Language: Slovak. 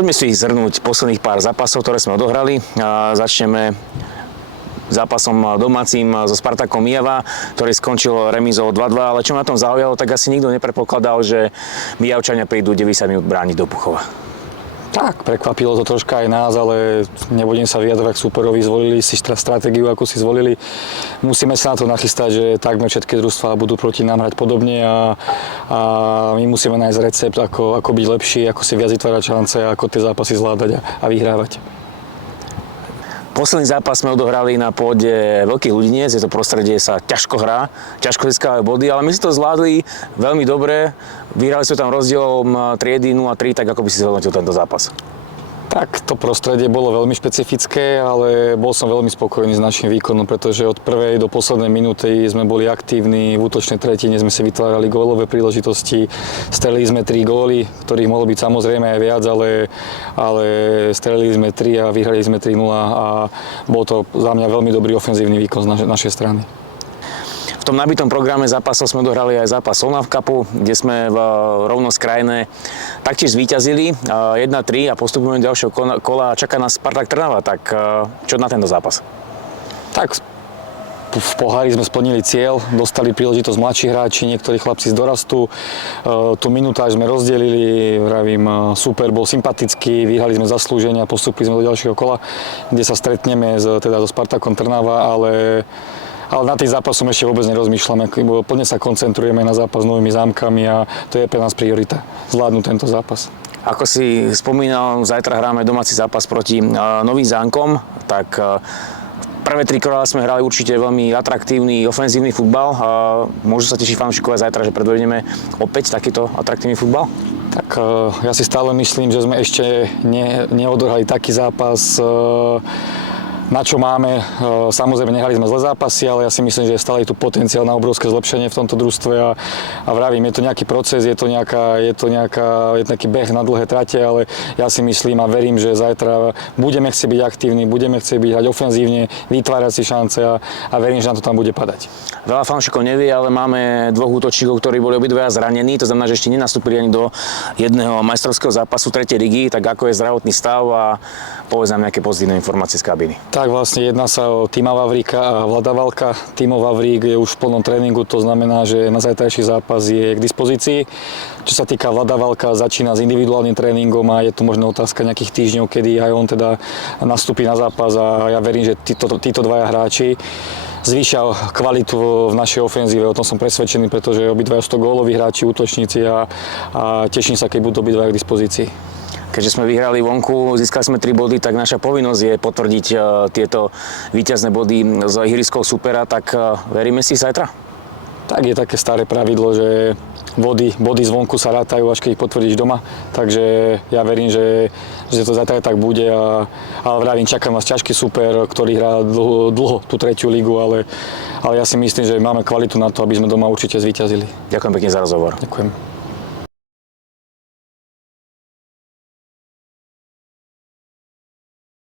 Poďme si zhrnúť posledných pár zápasov, ktoré sme odohrali. Začneme zápasom domácim so Spartakom Mijava, ktorý skončil remízou 2-2, ale čo ma na tom zaujalo, tak asi nikto nepredpokladal, že Mijavčania prídu 90 minút brániť do Puchova. Tak, prekvapilo to troška aj nás, ale nebudem sa vyjadrovať k súperovi, zvolili si stratégiu, ako si zvolili. Musíme sa na to nachystať, že takmer všetky družstvá budú proti nám hrať podobne a my musíme nájsť recept, ako byť lepší, ako si viac vytvárať šance a ako tie zápasy zvládať a vyhrávať. Posledný zápas sme odohrali na pôde Veľkých Ľudiniec, je to prostredie, sa ťažko hrá, ťažko získavajú body, ale my si to zvládli veľmi dobre. Vyhrali sme tam rozdielom triedy 0-3, tak ako by si zhodnotil tento zápas? Tak, to prostredie bolo veľmi špecifické, ale bol som veľmi spokojný s našim výkonom, pretože od prvej do poslednej minúty sme boli aktívni, v útočnej tretine sme si vytvárali gólové príležitosti, strelili sme 3 góly, ktorých mohlo byť samozrejme aj viac, ale strelili sme 3 a vyhrali sme 3-0 a bol to za mňa veľmi dobrý ofenzívny výkon z našej strany. V tom nabitom programe zápasov sme dohrali aj zápas Solna v Cupu, kde sme v rovnosť krajine taktiež zvíťazili 1-3 a postupujeme do ďalšieho kola a čaká nás Spartak Trnava. Tak čo na tento zápas? Tak v pohári sme splnili cieľ, dostali príležitosť mladší hráči, niektorí chlapci z dorastu. Tú minutáž sme rozdelili, vravím, super, bol sympatický, vyhrali sme zaslúženia, postupili sme do ďalšieho kola, kde sa stretneme so Spartakom Trnava, ale na tých zápasom ešte vôbec nerozmýšľame, plne sa koncentrujeme na zápas s Novými Zámkami a to je pre nás priorita, zvládnuť tento zápas. Ako si spomínal, zajtra hráme domáci zápas proti Novým Zámkom, tak prvé 3 kola sme hrali určite veľmi atraktívny ofenzívny futbal. Môžu sa tešiť fanúšikovia zajtra, že predvedeme opäť takýto atraktívny futbal? Tak ja si stále myslím, že sme ešte neodohrali taký zápas, na čo máme. Samozrejme, nehrali sme zlé zápasy, ale ja si myslím, že stále je tu potenciál na obrovské zlepšenie v tomto družstve a vravím, je to nejaký proces, je to nejaký beh na dlhé trate, ale ja si myslím a verím, že zajtra budeme chcieť byť aktívni, budeme chcieť byť hrať ofenzívne, vytvárať si šance a verím, že nám to tam bude padať. Veľa fanúšikov nevie, ale máme 2 útočníkov, ktorí boli obidvaja zranení, to znamená, že ešte nenastúpili ani do jedného majstrovského zápasu 3. ligy, tak ako je zdravotný stav a povedz nám nejaké pozitívne informácie z kabíny. Tak vlastne jedná sa o Tima Vavríka a Vlada Valka. Timo Vavrík je už v plnom tréningu, to znamená, že na zajtrajší zápas je k dispozícii. Čo sa týka Vlada Valka, začína s individuálnym tréningom a je tu možno otázka nejakých týždňov, kedy aj on teda nastúpi na zápas a ja verím, že títo dvaja hráči zvýšia kvalitu v našej ofenzíve, o tom som presvedčený, pretože obidvaja sú to góloví hráči, útočníci a teším sa, keď budú obidvaja k dispozícii. Keďže sme vyhrali vonku, získali sme 3 body, tak naša povinnosť je potvrdiť tieto víťazné body z ihriskov supera, tak veríme si zajtra? Tak je také staré pravidlo, že body zvonku sa rátajú, až keď ich potvrdíš doma, takže ja verím, že to zajtra tak bude, ale vravím, čaká nás ťažký super, ktorý hrá dlho tú 3. ligu, ale ja si myslím, že máme kvalitu na to, aby sme doma určite zvíťazili. Ďakujem pekne za rozhovor. Ďakujem.